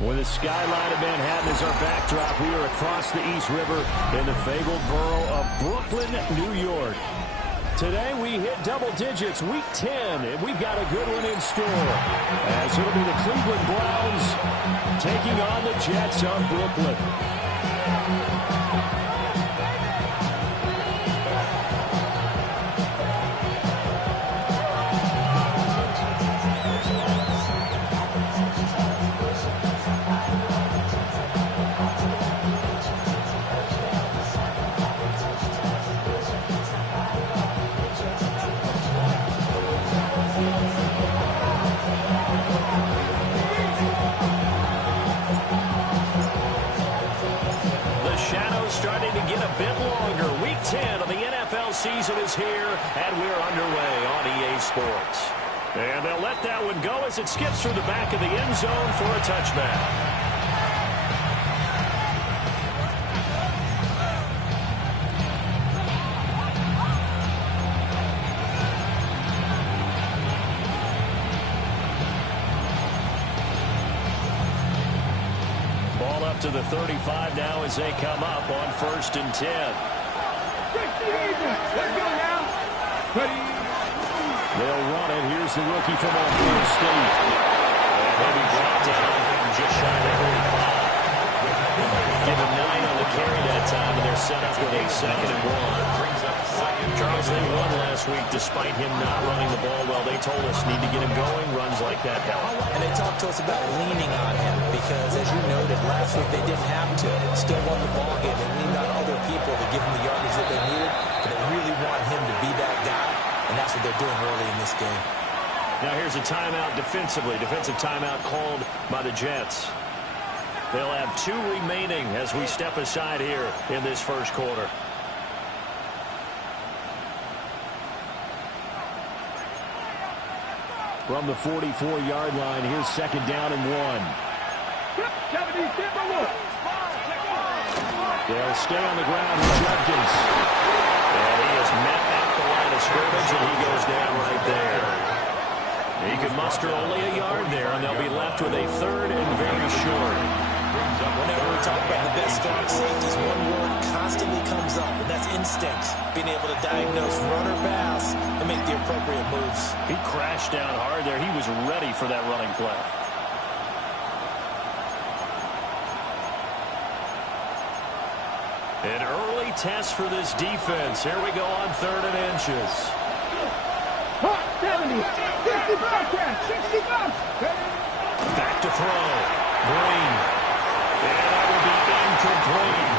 With the skyline of Manhattan as our backdrop, we are across the East River in the fabled borough of Brooklyn, New York. Today we hit double digits, week 10, and we've got a good one in store. As it'll be the Cleveland Browns taking on the Jets of Brooklyn. Starting to get a bit longer. Week 10 of the NFL season is here, and we're underway on EA Sports. And they'll let that one go as it skips through the back of the end zone for a touchdown. To the 35 now as they come up on 1st and 10. They'll run it. Here's the rookie from Ohio State. And he'll be brought down just shy of 45. Give him 9 on the carry that time, and they're set up with a 2nd and 1. Charles, they won last week despite him not running the ball well. They told us need to get him going. Runs like that help. And they talked to us about leaning on him because, as you noted, last week they didn't have to. Still won the ball game. They leaned on other people to give him the yardage that they needed. But they really want him to be that guy, and that's what they're doing early in this game. Now here's a timeout defensively. Defensive timeout called by the Jets. They'll have 2 remaining as we step aside here in this first quarter. From the 44-yard line, here's 2nd down and 1. They'll stay on the ground with Judkins. And he has met at the line of scrimmage, and he goes down right there. He could muster only a yard there, and they'll be left with a 3rd and very short. Whenever we talk about the best strong safeties, one word constantly comes up, and that's instinct. Being able to diagnose run or pass and make the appropriate moves. He crashed down hard there. He was ready for that running play. An early test for this defense. Here we go on 3rd and inches. 70, 65, 60. Back to throw. Green. And that will be incomplete.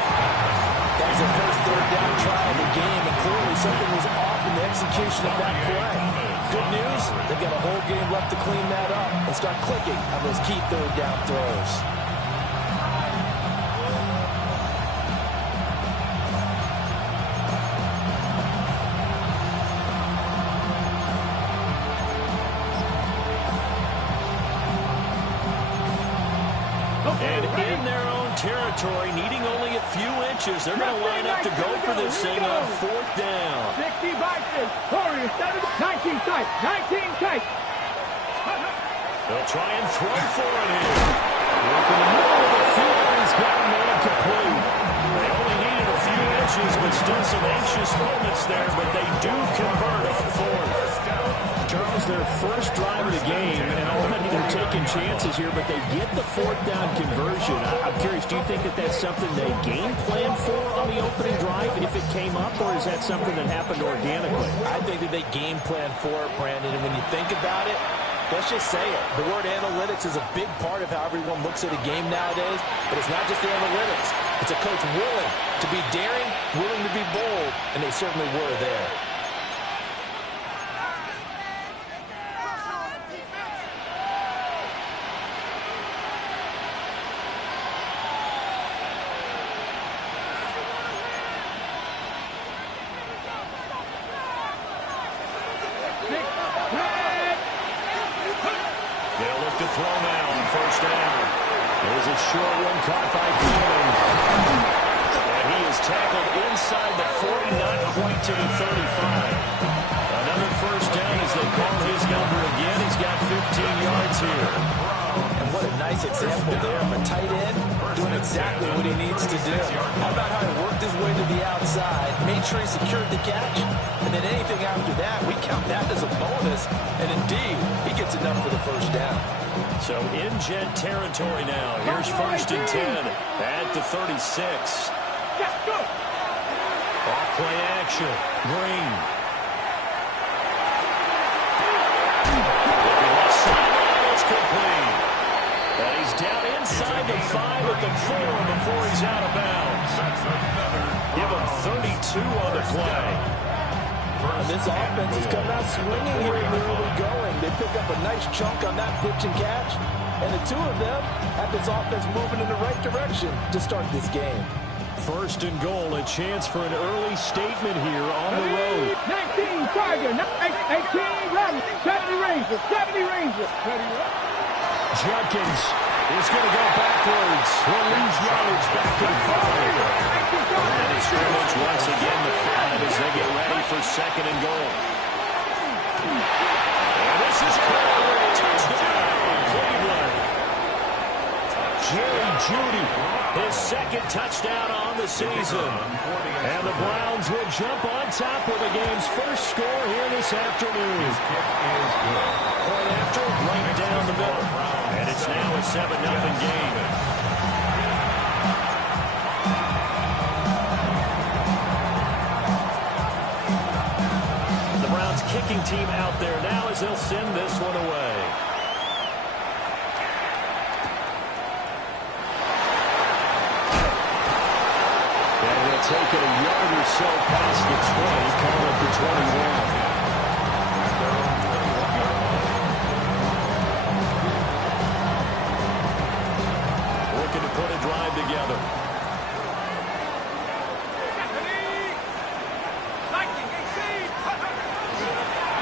That was the first 3rd down try of the game, and clearly something was off in the execution of that play. Good news, they've got a whole game left to clean that up and start clicking on those key 3rd down throws. And in their own territory, needing only a few inches, they're going to line up to go for this thing on 4th down. 60 Vikings, Warriors, 19 tight, 19 tight. They'll try and throw for it here. Look in the middle of the field, he's got a man complete. They only needed a few inches, but still some anxious moments there, but they do convert on 4th. Charles, their first drive of the game, and already they're taking chances here, but they get the 4th down conversion. I'm curious, do you think that that's something they game plan for on the opening drive if it came up, or is that something that happened organically? I think that they game plan for it, Brandon, and when you think about it, let's just say it. The word analytics is a big part of how everyone looks at a game nowadays, but it's not just the analytics. It's a coach willing to be daring, willing to be bold, and they certainly were there. They'll look to throw now on 1st down. There's a short one caught by Fielding. And he is tackled inside the 40, not quite to the 35. Another 1st down as they call his number again. He's got 15 yards here. And what What a nice example there of a tight end doing exactly what he needs to do. How about how he worked his way to the outside, made sure he secured the catch, and then anything after that, we count that as a bonus. And indeed, he gets enough for the first down. So in Jet territory now. Here's 1st and 10 at the 36. Off play action. Green. Looking left sideline. It's complete. And he's down inside the 5 at the 4 before he's out of bounds. Give him 32 on the play. And this offense has come out swinging here in the early going. They pick up a nice chunk on that pitch and catch. And the two of them have this offense moving in the right direction to start this game. 1st and goal, a chance for an early statement here on the road. 19 Tiger, 18 Rebels, 70 Rangers, 70 Rangers. Jenkins is going to go backwards. He'll lose yards back to the 5. And it's scrimmage once again the 5 as they get ready for 2nd and goal. And this is clear. Touchdown, Cleveland. Jerry Jeudy, his 2nd touchdown on the season. And the Browns will jump on top with the game's first score here this afternoon. Point after, right down the middle. And it's now a 7-0 game. The Browns kicking team out there now as they'll send this one away. Take it a yard or so past the 20, coming up to 21. Looking to put a drive together.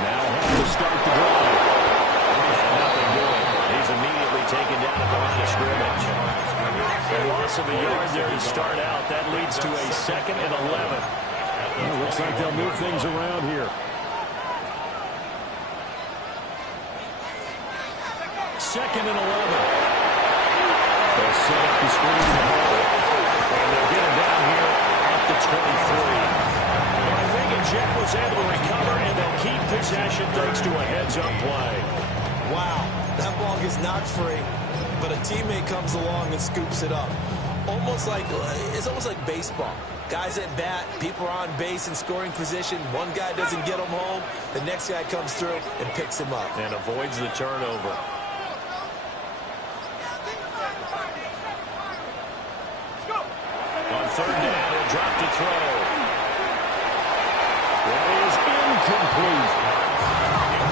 Now having to start the drive. And nothing doing. He's immediately taken down at the line of scrimmage. A loss of a yard there to start out. That leads to a 2nd and 11. Well, looks like they'll move things around here. 2nd and 11. They'll set up the screen to hold. And they'll get him down here at the 23. Well, I think Jet was able to recover, and they'll keep possession thanks to a heads-up play. Wow, that ball gets knocked free, but a teammate comes along and scoops it up. It's almost like baseball. Guys at bat, people are on base in scoring position. One guy doesn't get him home. The next guy comes through and picks him up. And avoids the turnover. On 3rd down, he'll drop to throw. That is incomplete.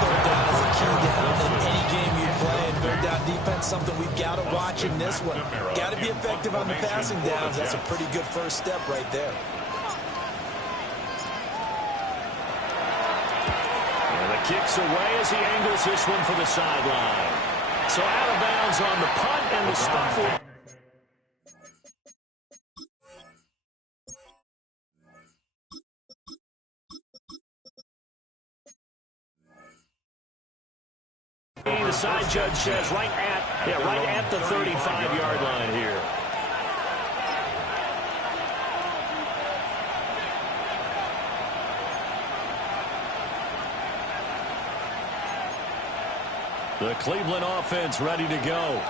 3rd down is a key down in any game you play. And 3rd down defense, something we've got to watch in this one. Got to be effective on the passing downs. That's a pretty good first step right there. And the kick's away as he angles this one for the sideline. So out of bounds on the punt, and the stop will... The side judge says right at the 35-yard line here. The Cleveland offense ready to go.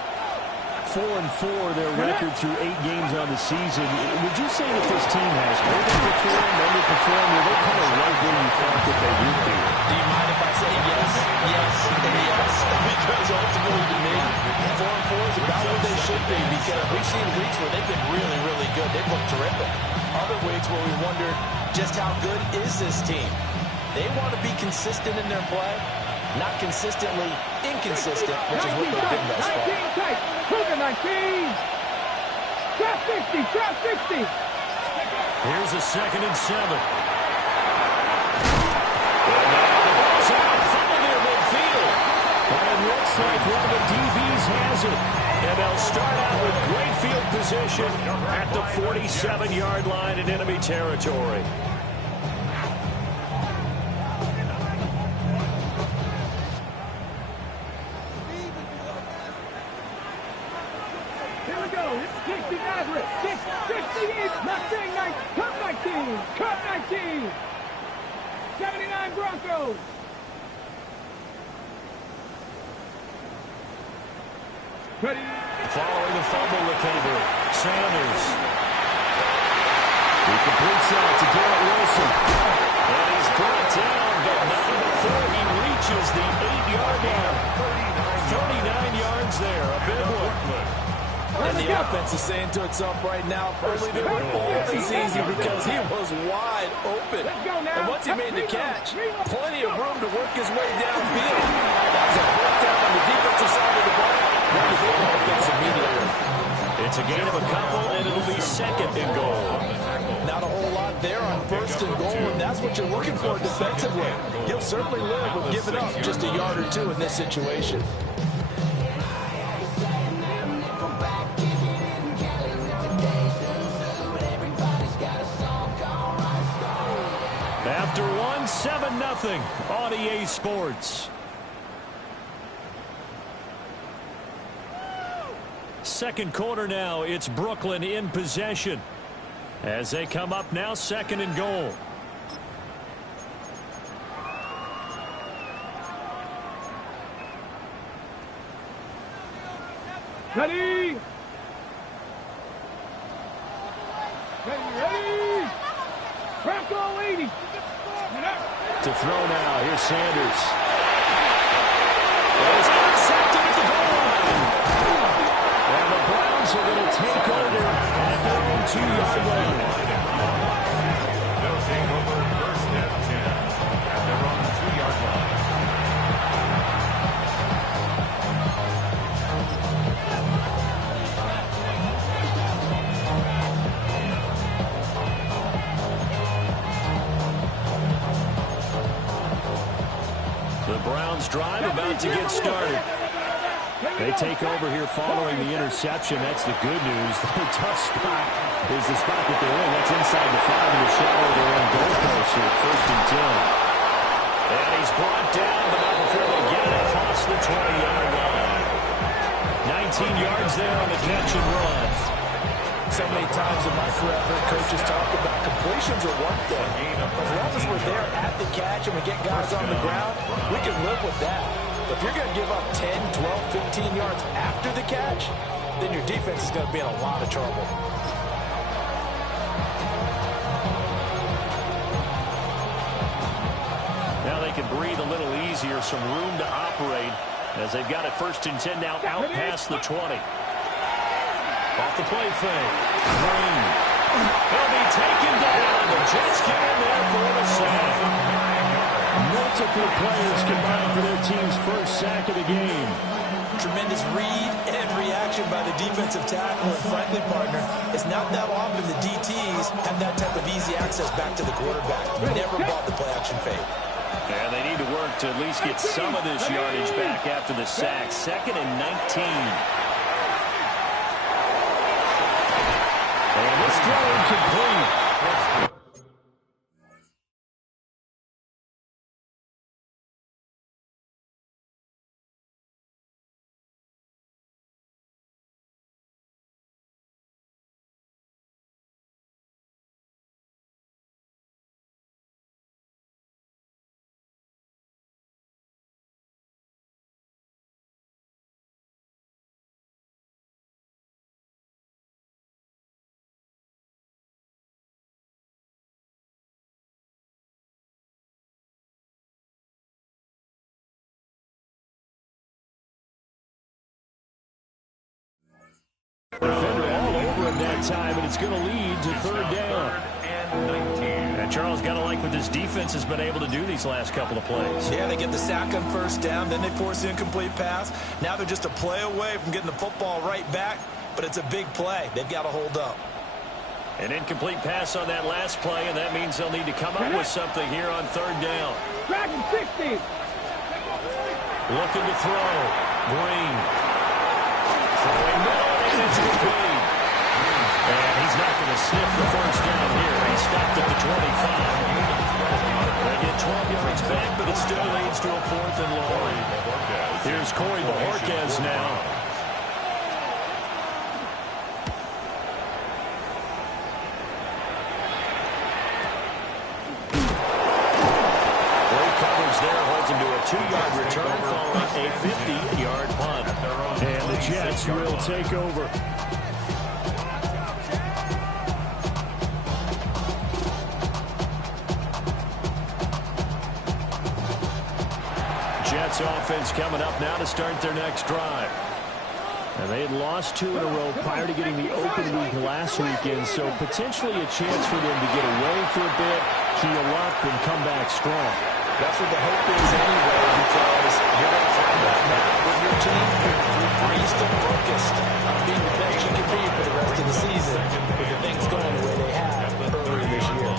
4-4 their record through 8 games on the season. Would you say that this team has overperformed, underperformed, or they're kind of right where you thought that they would be? Do you mind if I say yes, yes, and yes? Because ultimately to me, 4-4 is about where they should be, because we've seen weeks where they've been really, really good. They've looked terrific. Other weeks where we wondered just how good is this team. They want to be consistent in their play, not consistently inconsistent, which is what they've been thus far. 19 tight. Cougar 19. Trap 60. Trap 60. Here's a 2nd and 7. And now the ball's out, funneled near midfield. And it looks like one of the DBs has it. And they'll start out with great field position at the 47-yard line in enemy territory. Broncos. 60 Maverick. 68 Mustang 19. Cup 19. Cup 19. 79 Broncos. Ready. Following the fumble recovery, Sanders. He completes that to Garrett Wilson. And he's brought down, but not before he reaches the 8-yard line. 39 yards there, a big one. And the offense is saying to itself right now, only the ball is easy because he was wide open. And once he made the catch, plenty of room to work his way downfield. That was a breakdown on the defensive side of the ball. What do you think of offense immediately? It's a gain of a couple, and it'll be second and goal. Not a whole lot there on first and goal, and that's what you're looking for defensively. You'll certainly live with giving up just a yard or two in this situation. After one, 7-0 on EA Sports. Second quarter now, it's Brooklyn in possession. As they come up now, second and goal. Ready. Ready. Bronco 80. To throw now, here's Sanders. He's intercepted at the goal line. And the Browns are going to take over at their own 2-yard line. They'll take over first down 10 at their own 2-yard line. The Browns drive about to get started. They take over here following the interception. That's the good news. The tough spot is the spot that they're in. That's inside the 5 in the shadow of their own goalpost here, first and 10. And he's brought down, but not before they get it across the 20-yard line. 19 yards there on the catch and run. So many times in my career, I've heard coaches talk about completions are one thing. As long as we're there at the catch and we get guys on the ground, we can live with that. But if you're going to give up 10, 12, 15 yards after the catch, then your defense is going to be in a lot of trouble. Now they can breathe a little easier, some room to operate as they've got it first and 10 now out past the 20. Off the play fake. Green. He'll be taken down. The Jets get in there for the sack. Multiple players combined for their team's first sack of the game. Tremendous read and reaction by the defensive tackle. And frankly, partner, it's not that often the DTs have that type of easy access back to the quarterback. Never bought the play action fake. And they need to work to at least get some of this yardage back after the sack. Second and 19. And this throw incomplete. Defender all over him that time, and it's going to lead to third down. And Charles, got to like what this defense has been able to do these last couple of plays. Yeah, they get the sack on first down, then they force the incomplete pass. Now they're just a play away from getting the football right back, but it's a big play. They've got to hold up. An incomplete pass on that last play, and that means they'll need to come up with something here on third down. Dragon 60. Looking to throw. Green. Throwing middle. And he's not going to sniff the first down here. He stopped at the 25. They get 12 yards back, but it still leads to a fourth and long. Here's Corey Bojorquez now. 2-yard return following a 50-yard punt. And the Jets will take over. Jets offense coming up now to start their next drive. And they had lost 2 in a row prior to getting the open week last weekend, so potentially a chance for them to get away for a bit, heal up, and come back strong. That's what the hope is anyway, because you're going to find out now with your team, are you still focused on being the best you can be for the rest of the season with the things going the way they have earlier this year?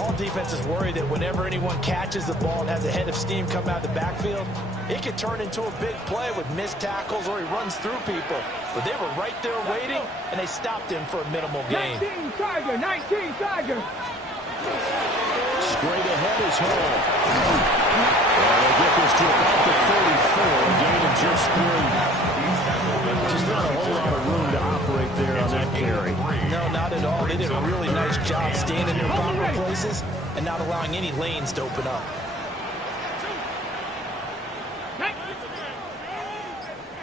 All defenses worry that whenever anyone catches the ball and has a head of steam come out of the backfield, it could turn into a big play with missed tackles or he runs through people. But they were right there waiting, and they stopped him for a minimal gain. 19 Tiger, 19 Tiger. Straight ahead is Hall. They'll get this to about the 44, a gain of just 3. Just not a whole lot of room to operate there on that carry. No, not at all. They did a really nice job staying in their proper places and not allowing any lanes to open up.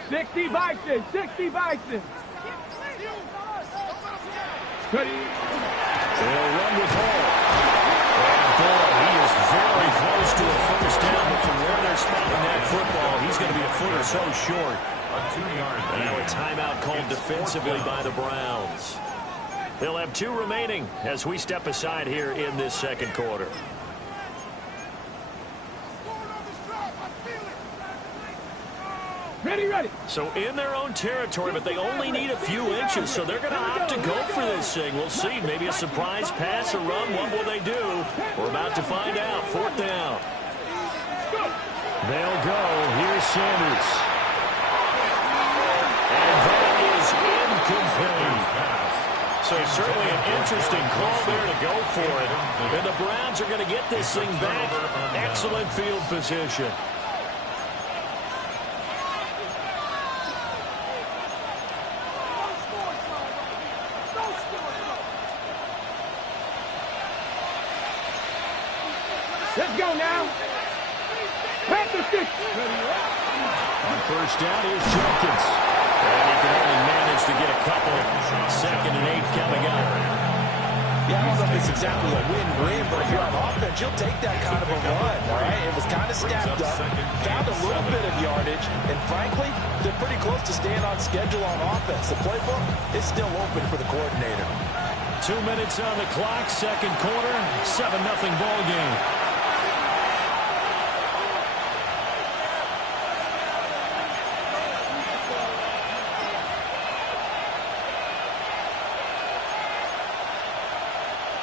60 Bison, 60 Bison. They'll run with Hall. And boy, he is very close to a first down, but from where they're spotting that football, he's going to be a foot or so short. And now a timeout called defensively by the Browns. They'll have 2 remaining as we step aside here in this second quarter. Ready, ready. So in their own territory, but they only need a few inches, so they're going to opt to go for this thing. We'll see. Maybe a surprise pass or run. What will they do? We're about to find out. 4th down. They'll go. Here's Sanders. And that is incomplete. So certainly an interesting call there to go for it. And the Browns are going to get this thing back. Excellent field position. Let's go now. Panther 6. On first down is Jenkins. And he can only manage to get a couple. 2nd and 8 coming up. Yeah, I don't know if it's exactly a win-win, but if you're on offense, you'll take that kind of a run, all right? It was kind of stacked up, found a little bit of yardage, and frankly, they're pretty close to staying on schedule on offense. The playbook is still open for the coordinator. 2 minutes on the clock, second quarter, 7-0 ball game.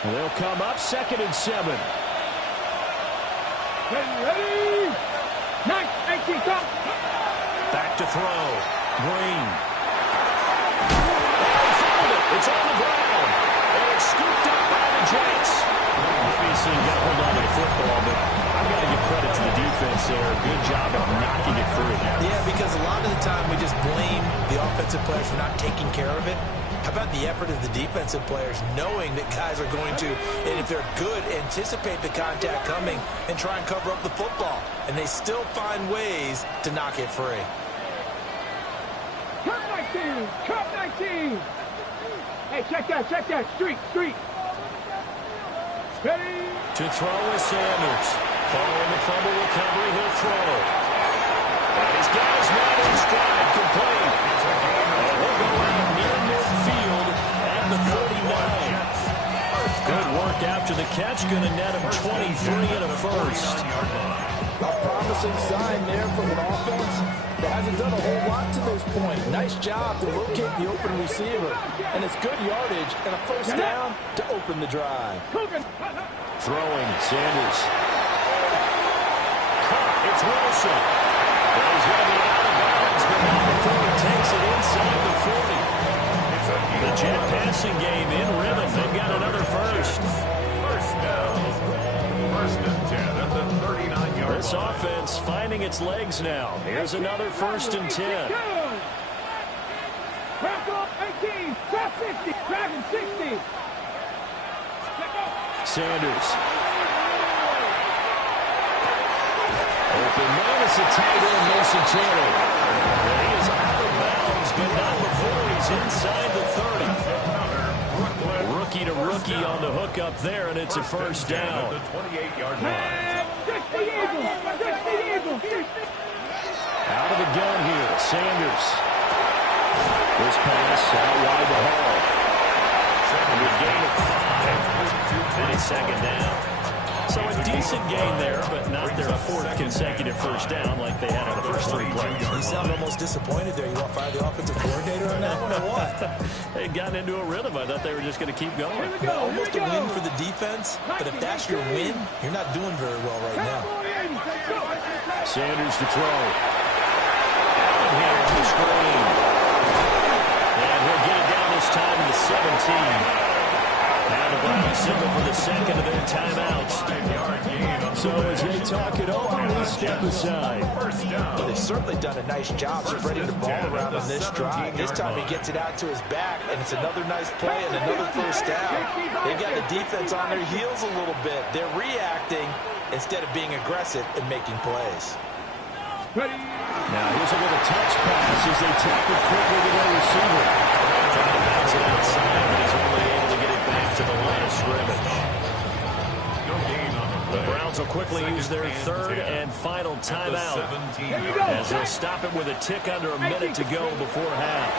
They'll come up 2nd and 7. Ready. 19 top. Back to throw. Green. It's on the ground. And it's scooped up by the Jets. Obviously got hold on to the football, but I've got to give credit to the defense there. Good job of knocking it free. Yeah, because a lot of the time we just blame the offensive players for not taking care of it. How about the effort of the defensive players knowing that guys are going to, and if they're good, anticipate the contact coming and try and cover up the football. And they still find ways to knock it free. Cup 19. Cup 19. Hey, check that. Street. Ready. To throw is Sanders. Following the fumble recovery, he'll throw. And he's got his man in stride, complete. And he'll go out near midfield at the 39. Good work after the catch. Going to net him 23 and a first. A promising sign there from an offense that hasn't done a whole lot to this point. Nice job to locate the open receiver. And it's good yardage and a first down to open the drive. Throwing, Sanders. Caught, it's Wilson. Well, he's going to be out of bounds, but not before he takes it inside the 40. The Jet passing game in rhythm. They've got another first. First down. 1st and 10 at the 39-yard line. This offense finding its legs now. Here's another 1st and 10. Crack off 18. Crack 50. Dragon 60. Sanders. Open man is a tight end, Mason Taylor. And he is out of bounds, but not before he's inside the 30. Rookie to rookie on the hook up there, and it's a first down. The 28-yard line. Out of the gun here, Sanders. This pass out wide to Hall. A gain of 5. And a second down. So a decent gain there, but not their 4th consecutive first down like they had on the first 3 plays. You sound almost disappointed there. You want to fire the offensive coordinator on that one or what? They'd gotten into a rhythm. I thought they were just going to keep going. Almost a win for the defense, but if that's your win, you're not doing very well right now. Sanders to throw. Allen here on the screen. And he'll get it down this time to the 17. Now the Browns signal for the second of their timeouts. So as they talk it over, we step aside. Well, they've certainly done a nice job spreading the ball around on this drive. This time he gets it out to his back, and it's another nice play and another first down. They've got the defense on their heels a little bit. They're reacting instead of being aggressive and making plays. Now here's a little touch pass as they tap it quickly to their receiver. Trying to bounce it outside, but he's only able to get it back to the line of scrimmage. The Browns will quickly use their 3rd and final timeout as they'll stop it with a tick under a minute to go before half.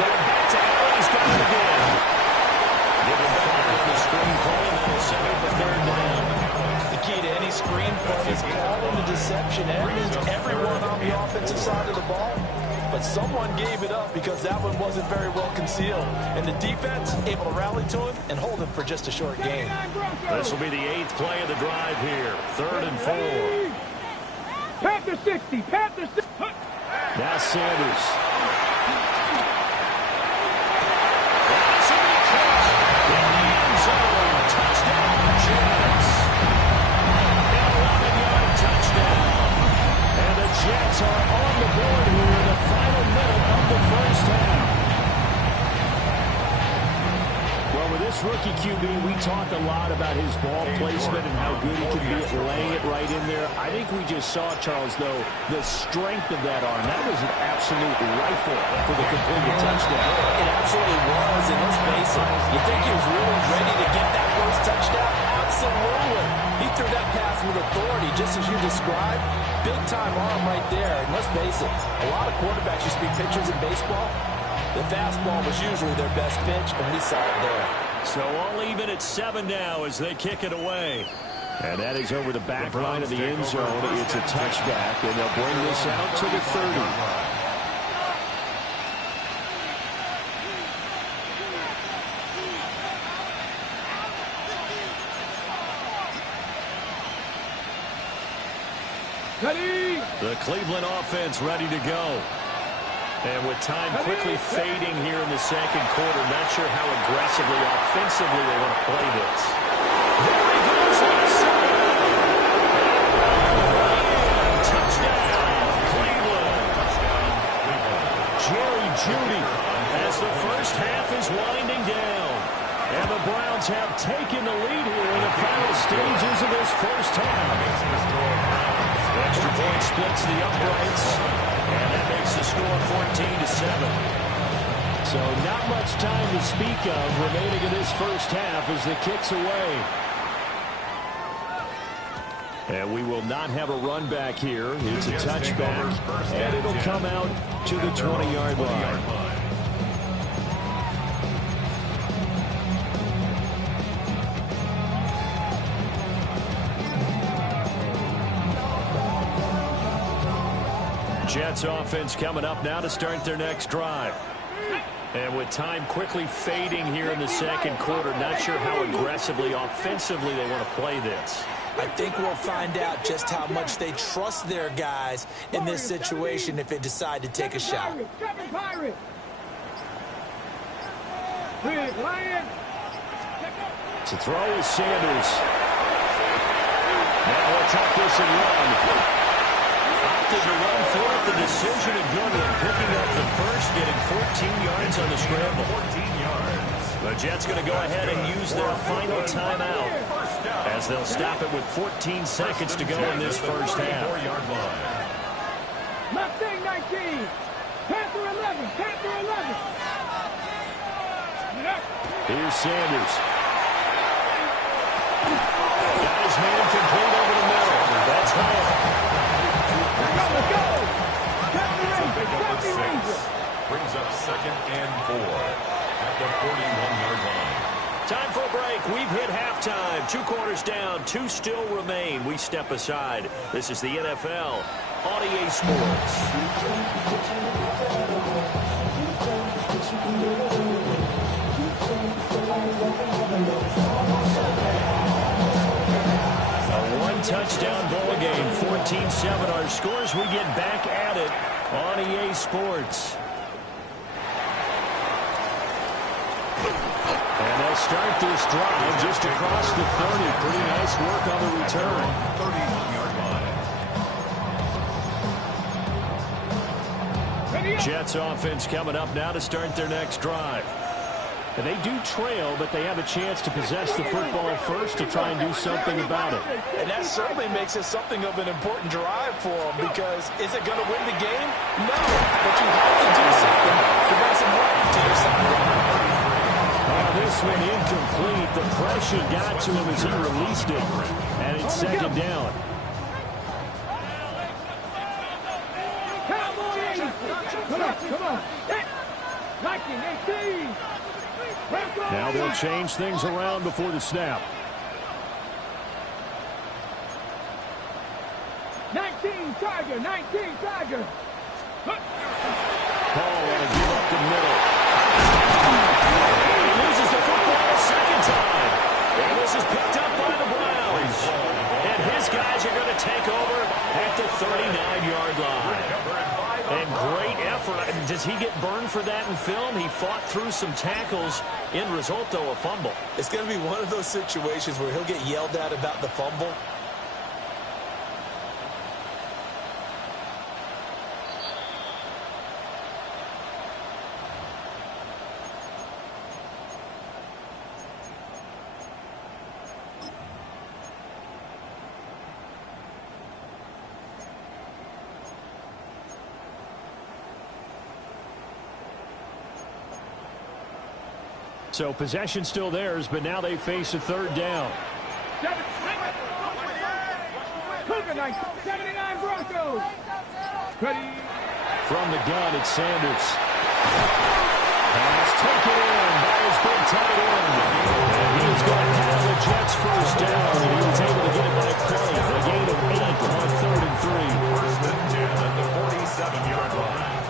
Going back to Allen, he's got it again. Give him 5 on the screen play, and that'll set up the 3rd down. The key to any screen play is calling the deception. That means everyone on the offensive side of the ball. But someone gave it up because that one wasn't very well concealed. And the defense able to rally to him and hold him for just a short game. This will be the 8th play of the drive here. 3rd and 4. Panther 60. Panther 60. Now Sanders. Touchdown, Jets. An 11-yard touchdown. And the Jets are on the board here in the final minute of the first half. Well, with this rookie QB, we talked a lot about his ball placement and how good he can be at laying it right in there. I think we just saw, Charles, though, the strength of that arm. That was an absolute rifle for the completed touchdown. It absolutely was, and let's face it, you think he was really ready to get that first touchdown? Absolutely. He threw that pass with authority, just as you described. Big-time arm right there, and let's face it, a lot of quarterbacks, you speak pictures in baseball, the fastball was usually their best pitch, and we saw it there. So all even at 7 now as they kick it away. And that is over the back line of the end zone. It's a touchback, and they'll bring this out to the 30. The Cleveland offense ready to go. And with time quickly fading here in the second quarter, not sure how aggressively, offensively they want to play this. There he goes on the sideline. Touchdown, Cleveland. Jerry Jeudy as the first half is winding down. And the Browns have taken the lead here in the final stages of this first half. Extra point splits the uprights, and that makes the score 14-7. So not much time to speak of remaining in this first half as the kick's away. And we will not have a run back here. It's a touchback, and it'll come out to the 20-yard line. Jets offense coming up now to start their next drive. And with time quickly fading here in the second quarter, not sure how aggressively, offensively they want to play this. I think we'll find out just how much they trust their guys in this situation if they decide to take a shot. To throw is Sanders. Now he'll tuck this and run. Opted to run for it. The decision of Goodwin picking up the first, getting 14 yards on the scramble. 14 yards. The Jets going to go ahead and use their final timeout. as they'll stop it with 14 seconds to go in this first half. Mustang 19. Panther 11. Panther 11. Here's Sanders. Got his man complete over the middle. That's home. Let's go. Captain Ranger. Brings up 2nd and 4 at the 41-yard line. Time for a break. We've hit halftime. 2 quarters down. 2 still remain. We step aside. This is the NFL on EA Sports. A one-touchdown ball game. 14-7 our scores. We get back at it on EA Sports. And they'll start this drive just across the 30. Pretty nice work on the return. 31-yard line. Jets offense coming up now to start their next drive. And they do trail, but they have a chance to possess the football first to try and do something about it. And that certainly makes it something of an important drive for them, because is it going to win the game? No, but you have to do something to bring some life to your side. This one incomplete. The pressure got to him as he released it. And it's 2nd down. Come on. Viking 18. Now they'll change things around before the snap. 19 Tiger. 19 Tiger. Paul want to give up the middle. He loses the football a second time. And this is picked up by the Browns. And his guys are going to take over at the 39-yard line. And great effort. Does he get burned for that in film? He fought through some tackles. End result, though, a fumble. It's going to be one of those situations where he'll get yelled at about the fumble. So possession still theirs, but now they face a 3rd down. 79 Broncos. Ready. From the gun, it's Sanders. Pass taken in by his big tight end. And he's going to have the Jets first down. And he was able to get it by play. A gain of 8 on 3rd and 3. 1st and 10 at the 47-yard line.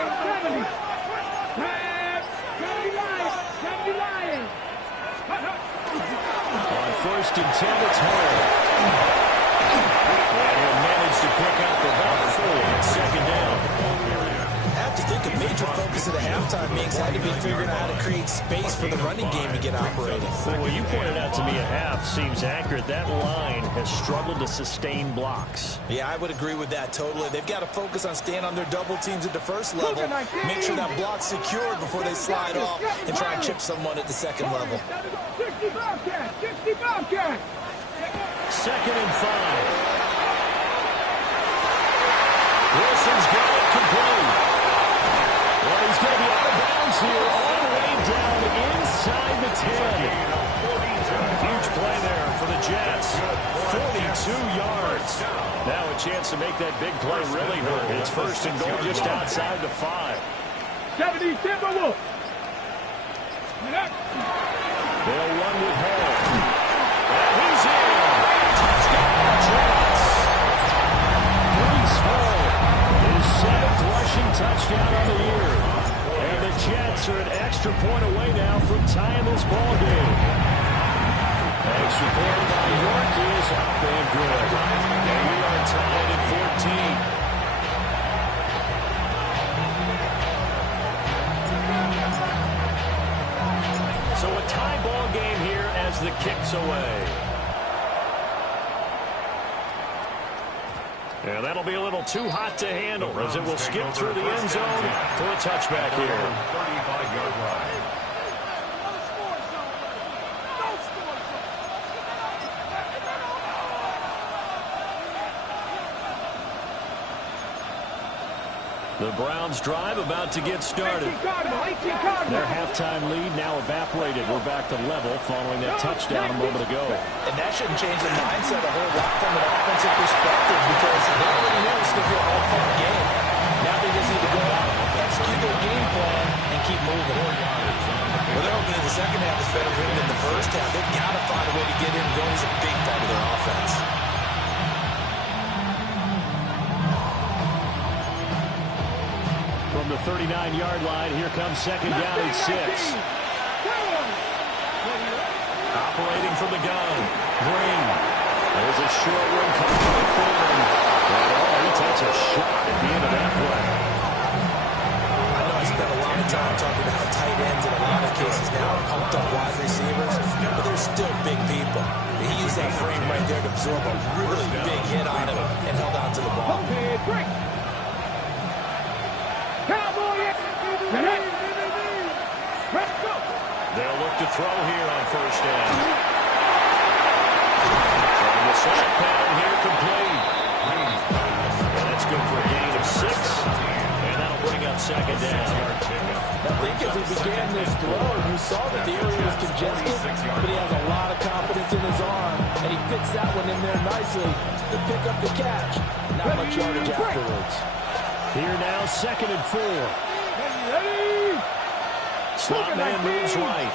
70. 70 Lions. On 1st and 10, it's Hall. And he'll manage to pick up about 4 on 2nd down. I have to think a major focus of the halftime meetings had to be figuring out how to create space for the running game to get operating. Well, you pointed out to me at half seems accurate. That line has struggled to sustain blocks. Yeah, I would agree with that totally. They've got to focus on staying on their double teams at the first level, make sure that block's secured before they slide off and try and chip someone at the 2nd level. 60 Bobcats. 2nd and 5. Wilson's got it complete. Well, he's going to be out of bounds here all the way down inside the 10. Huge play there for the Jets. 42 yards. Now a chance to make that big play really hurt. It's 1st and goal just outside the 5. 70 Timberwolves. They'll run with Hall. And he's in. Touchdown, Jets. Breece Hall, his 7th rushing touchdown on the year. And the Jets are an extra point away now from tying this ball game. Extra point by York is up and good. And we are tied at 14. So a tie ball game here as the kick's away. Yeah, that'll be a little too hot to handle as it will skip through the end zone for a touchback here. 35-yard line. The Browns drive about to get started. Their halftime lead now evaporated. We're back to level following that touchdown a moment ago. And that shouldn't change the mindset a whole lot from an offensive perspective because they already knew it's going to be a hard-fought game. Now they just need to go out, execute their game plan, and keep moving. Well, they're hoping that the second half is better for them than the first half. They've got to find a way to get in going. He's a big part of their offense. From the 39-yard line, here comes second down and 6. Operating from the gun. Green. There's a short one coming from Ford. He takes a shot at the end of that play. I know I spent a lot of time talking about how tight ends in a lot of cases now are pumped up wide receivers, but they're still big people. He used that frame right there to absorb a really big hit on him and held on to the ball. They'll look to throw here on first down. From the side pattern here, complete. And that's good for a gain of 6. And that'll bring up second down. I think as he began this throw, you saw that the area was congested, but he has a lot of confidence in his arm, and he fits that one in there nicely to pick up the catch. Not much yardage afterwards. Here now, second and 4. Slot man moves right.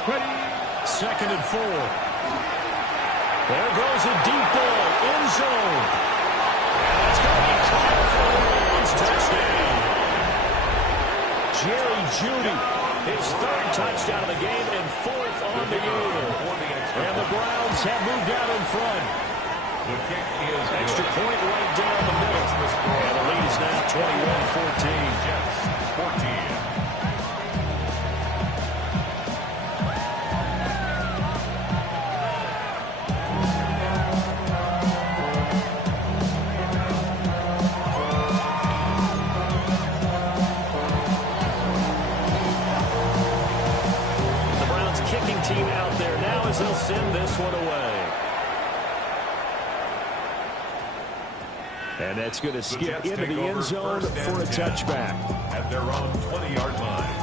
Second and 4. There goes a deep ball. End zone. And it's going to be caught for the Rams. Touchdown. Jerry Jeudy, his 3rd touchdown of the game and 4th on the year. And the Browns have moved out in front. Extra point right down the middle. And the lead is now 21-14. Team out there now as they'll send this one away. And that's going to skip into the end zone for a touchback. At their own 20-yard line.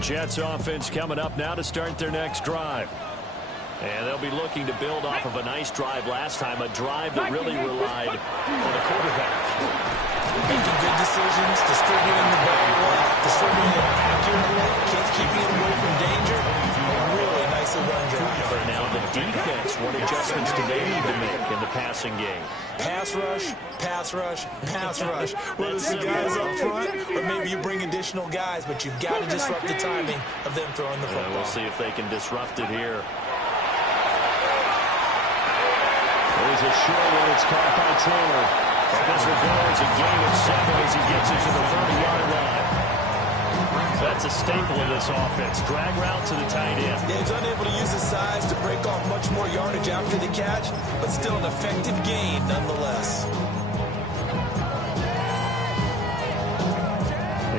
Jets offense coming up now to start their next drive. And they'll be looking to build off of a nice drive last time, a drive that really relied on the quarterback. Making good decisions, distributing the ball well, distributing it accurately, keeping it away from danger. Really nicely run drive. But now the defense, what adjustments do they need to make in the passing game? Pass rush, pass rush, pass rush. Whether it's the guys up front or maybe you bring additional guys, but you've got to disrupt the timing of them throwing the football. We'll see if they can disrupt it here. There's a short one. It's caught by Taylor. And this will go as a gain of 7 as he gets it to the 30-yard line. That's a staple of this offense. Drag route to the tight end. Yeah, he's unable to use his size to break off much more yardage after the catch, but still an effective gain nonetheless.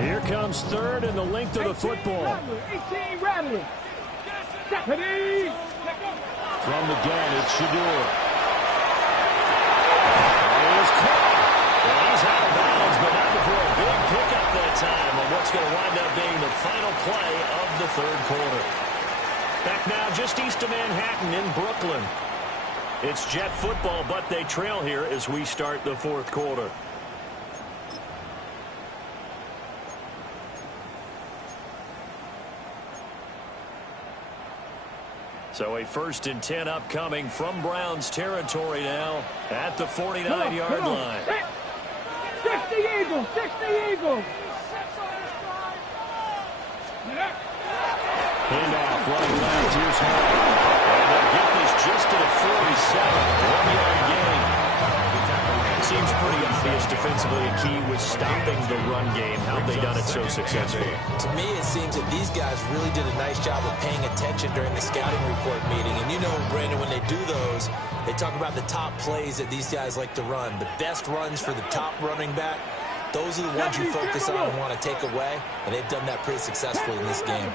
Here comes 3rd and the length of the football. 18 Rattler. From the gun, it's Shadur. He's out of bounds, but not before a big pickup that time on what's going to wind up being the final play of the 3rd quarter. Back now just east of Manhattan in Brooklyn. It's Jet football, but they trail here as we start the 4th quarter. So a 1st and 10 upcoming from Browns territory now at the 49-yard line. 60 Eagles, 60 Eagles. Handoff running left, here's Hall. And they'll get this just to the 47. 1-yard gain. Seems pretty obvious defensively. A key was stopping the run game. How have they done it so successfully? To me, it seems that these guys really did a nice job of paying attention during the scouting report meeting. And you know, Brandon, when they do those, they talk about the top plays that these guys like to run. The best runs for the top running back. Those are the ones you focus on and want to take away, and they've done that pretty successfully in this game.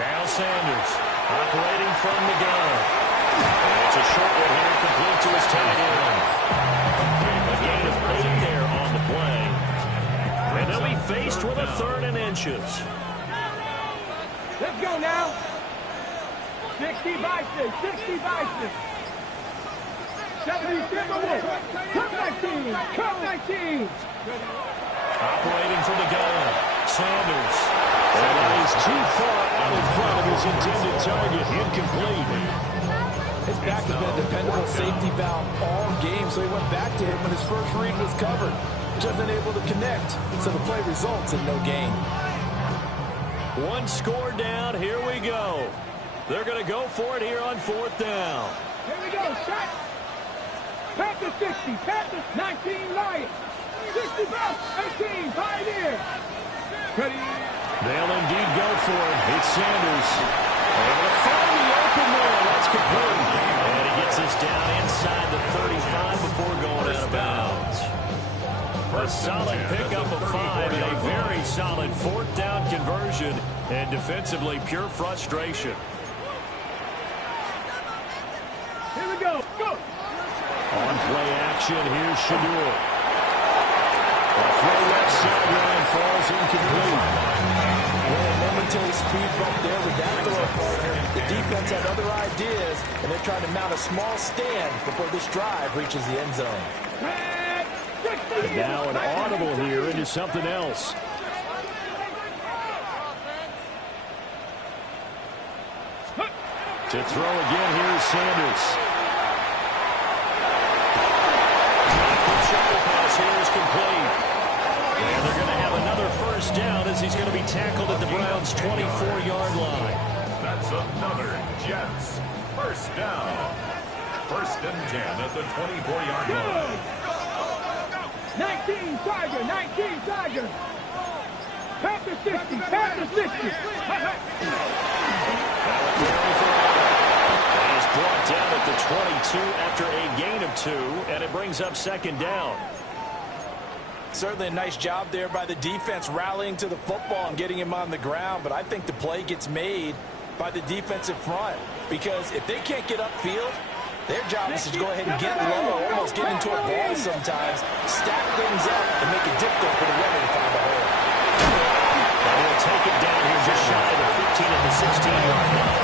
Now Sanders operating from the gun. And it's a short one here, complete to his tight end. A gain of 8 there on the play. And they'll be faced with a 3rd and inches. Let's go now. 60 by 6, 60 by 6. 77 more. Come 19, come 19. Operating from the gun, Sanders. And he's too far out in front of his intended target. Incomplete. His back has been a dependable safety valve all game, so he went back to him when his first read was covered. Just unable to connect, so the play results in no gain. 1 score down, here we go. They're going to go for it here on 4th down. Here we go, shot. Panthers 60, Panthers 19, Lions. 60 back, 18, Pioneer. Ready. They'll indeed go for it. It's Sanders. Able to find the open man. That's complete. And he gets us down inside the 35 before going out of bounds. A solid pickup of 5 and a very solid 4th down conversion. And defensively, pure frustration. Here we go, go. On play action, here's Shadur. A throw left sideline falls incomplete. Well, a momentary speed bump there with that throw partner. The defense had other ideas, and they're trying to mount a small stand before this drive reaches the end zone. And now an audible here into something else. To throw again, here's Sanders. The shoulder pass here is complete. And they're going to have another 1st down as he's going to be tackled at the Browns' 24-yard line. That's another Jets 1st down. 1st and 10 at the 24-yard line. 19 Tiger, 19 Tiger. Panthers 60, Panthers 60. He's brought down at the 22 after a gain of 2, and it brings up 2nd down. Certainly a nice job there by the defense rallying to the football and getting him on the ground, but I think the play gets made by the defensive front because if they can't get upfield, their job is to go ahead and get low, almost get into a ball sometimes, stack things up, and make it difficult for the runner to find a hole. And he'll take it down here just shy of the 15 at the 16-yard line.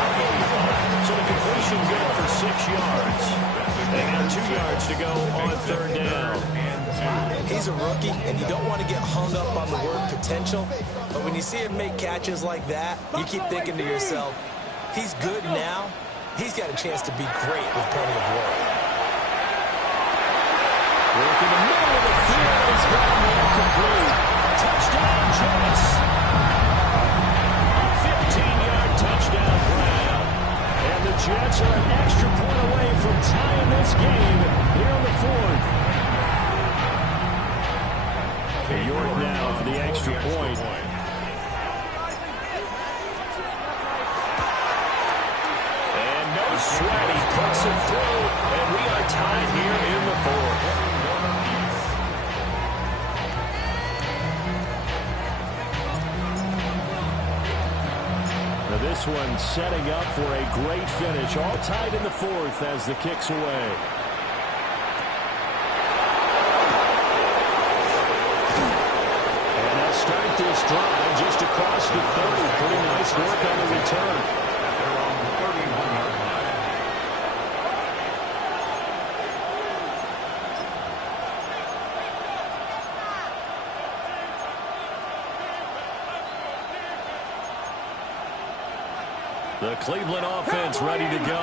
So the completion good for 6 yards. They have 2 yards to go on 3rd down. He's a rookie, and you don't want to get hung up on the word potential, but when you see him make catches like that, you keep thinking to yourself, he's good now. He's got a chance to be great with plenty of work. Work in the middle of the field. He's got him there complete. Touchdown, Jets. A 15-yard touchdown Brown. And the Jets are an extra point away from tying this game here in the 4th. York now for the extra point. And no sweat, he puts it through, and we are tied here in the 4th. Now this one setting up for a great finish, all tied in the 4th as the kick's away. Start this drive just across the 30. Pretty nice work on the return. They're on the 31-yard line. The Cleveland offense ready to go.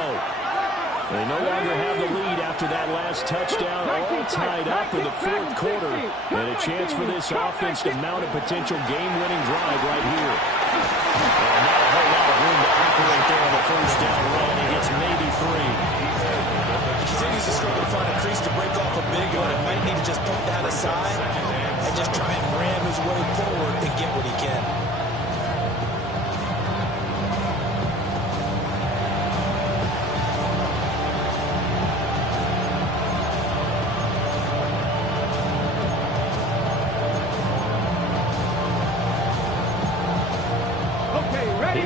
They no longer have the lead after that last touchdown, all tied up in the 4th quarter. And a chance for this offense to mount a potential game-winning drive right here. And not a whole lot of room to operate there on the 1st down run. He gets maybe 3. He continues to struggle to find a crease to break off a big one. It might need to just put that aside and just try and ram his way forward and get what he can.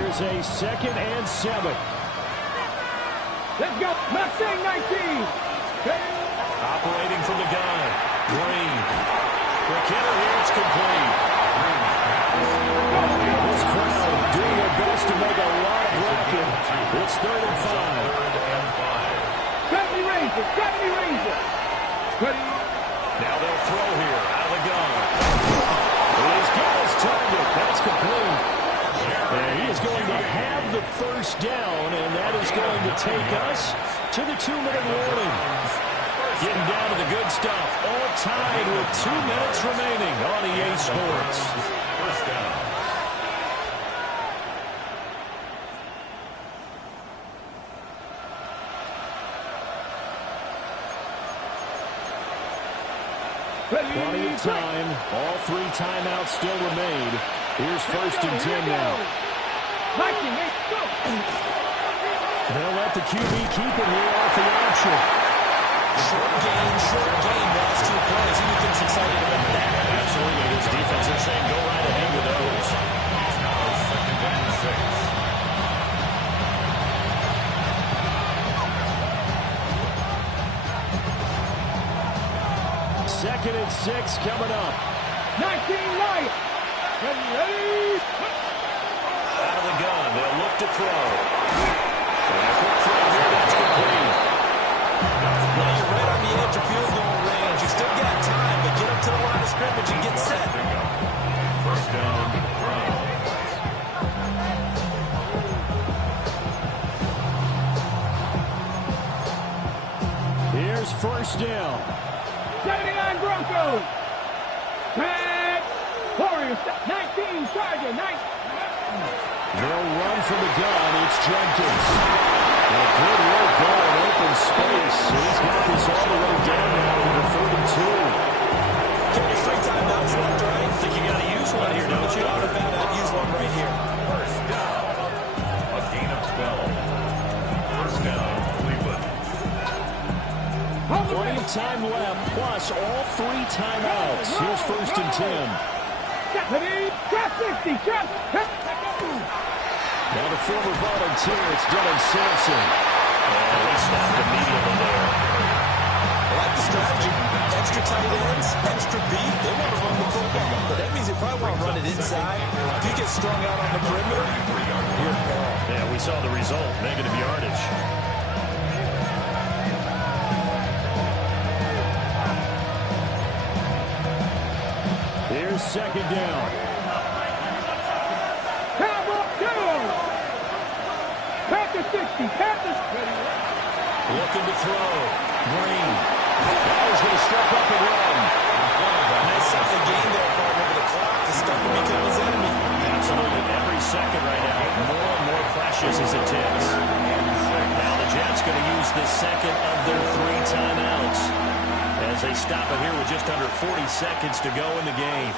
Here's a 2nd and 7. Let's go. Mustang 19. Operating from the gun. Green. McKinnon here. It's complete. This crowd doing their best to make a lot of blocking. It's 3rd and 5. 70 Rangers. 70 Rangers. Now they'll throw here out of the gun. He's got his target. That's complete. And he is going to have the 1st down, and that is going to take us to the 2-minute warning. Getting down to the good stuff. All tied with 2 minutes remaining on EA Sports. 1st down. Plenty of time. All 3 timeouts still remain. Here's 1st and 10 now. They'll let the QB keep it here off the option. Short gain, last 2 plays. Who gets excited about that? Absolutely. This defense is saying go right ahead with those. Now 2nd and 6. 2nd and 6 coming up. 19 Lions. Ready. Out of the gun. They'll look to throw. And a quick throw here. That's complete. Now you're right on the edge of field goal range. You still got time, but get up to the line of scrimmage and get set. 1st down, Browns. Here's 1st down. 79 Broncos. Back. Warriors. 19 Charger. 19. They'll run from the gun. It's Jenkins. And a good work there in open space. He's got this all the way down now to the 42. There's 3 timeouts left, right? I think you got to use one here, don't you? Not a bad idea. Use one right here. 1st down. A gain of 12. 1st down, Cleveland. Plenty of time left, plus all 3 timeouts. Here's 1st and 10. Trap 60. Trap. Now the former volunteer, it's Dylan Sampson. And he snapped immediately there. I like the strategy. Extra tight ends, extra beef. They want to run the football, but that means they probably want to run it inside. If you get strung out on the perimeter, you're in peril. Yeah, we saw the result, negative yardage. Here's 2nd down. Panthers 60. Panthers. Looking to throw. Green. Now he's going to step up and run. Nice second gain there, partner, but the clock is starting to become his enemy. Absolutely. Every second right now, more and more precious as it ticks. Now the Jets going to use the 2nd of their 3 timeouts as they stop it here with just under 40 seconds to go in the game.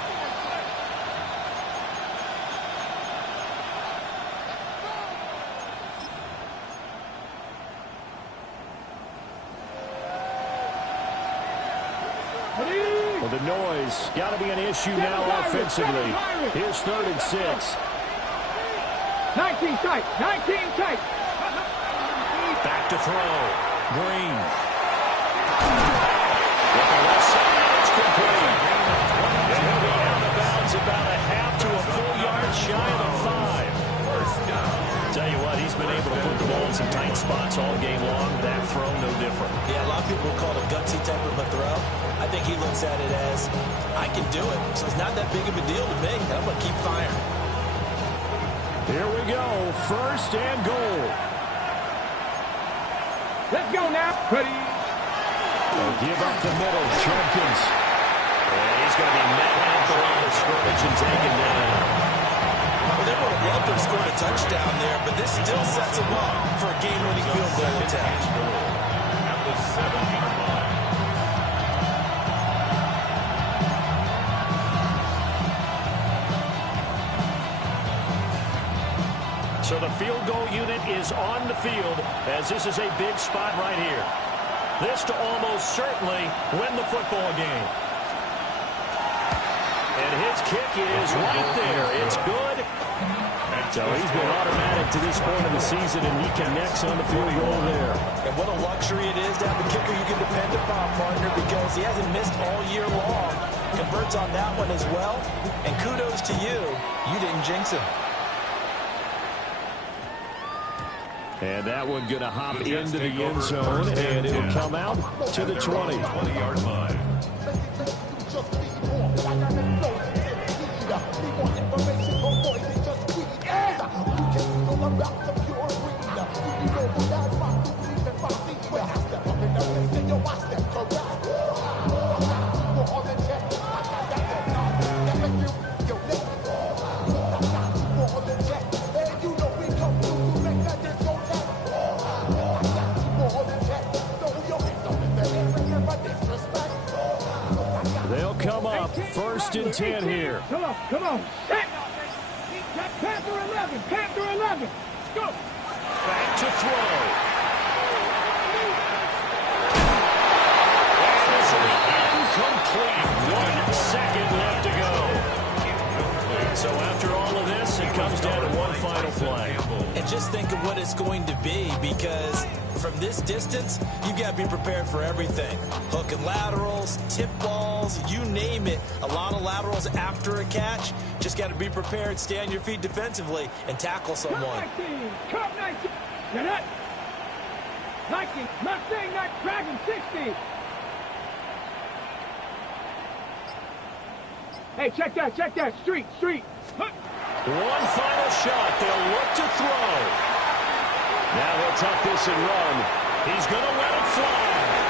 Well, the noise got to be an issue now offensively. Here's 3rd and 6. 19 tight. 19 tight. Back to throw. Green. With the left side, it's complete. And he'll be out of bounds about a half to a full yard shy of the 5. 1st down. Tell you what, he's been able to put the ball in some tight spots all game long. That throw, no different. Yeah, a lot of people will call it a gutsy type of a throw. I think he looks at it as, I can do it, so it's not that big of a deal to me, and I'm going to keep firing. Here we go, 1st and goal. Let's go now. Ready. They'll give up the middle, Jenkins. And he's going to be met at the line of scrimmage and taken down. Well, they would have loved to have scored a touchdown there, but this still sets them up for a game-winning field goal attempt. At the 7-yard line. So the field goal unit is on the field as this is a big spot right here. This to almost certainly win the football game. And his kick is right there. It's good. And So he's been automatic to this point of the season, and he connects on the field goal there. And what a luxury it is to have a kicker you can depend upon, partner, because he hasn't missed all year long. Converts on that one as well. And kudos to you. You didn't jinx him. And that one going to hop into the end zone, and it'll come out to the 20. 20-yard line. They'll come up 1st and 10 here. Come on, come on. Panther 11, Panther 11. Go. Back to throw. Incomplete. 1 second left to go. So after all of this, it comes down to one final play. And just think of what it's going to be, because from this distance, you've got to be prepared for everything. Hook and laterals, tip balls, you name it. A lot of laterals after a catch. Just got to be prepared, stay on your feet defensively, and tackle someone. Cup 19. You're not 19. Not saying not Dragon 60. Hey, check that, check that. Street. One final shot. They'll look to throw. Now he'll tuck this and run. He's going to let it fly.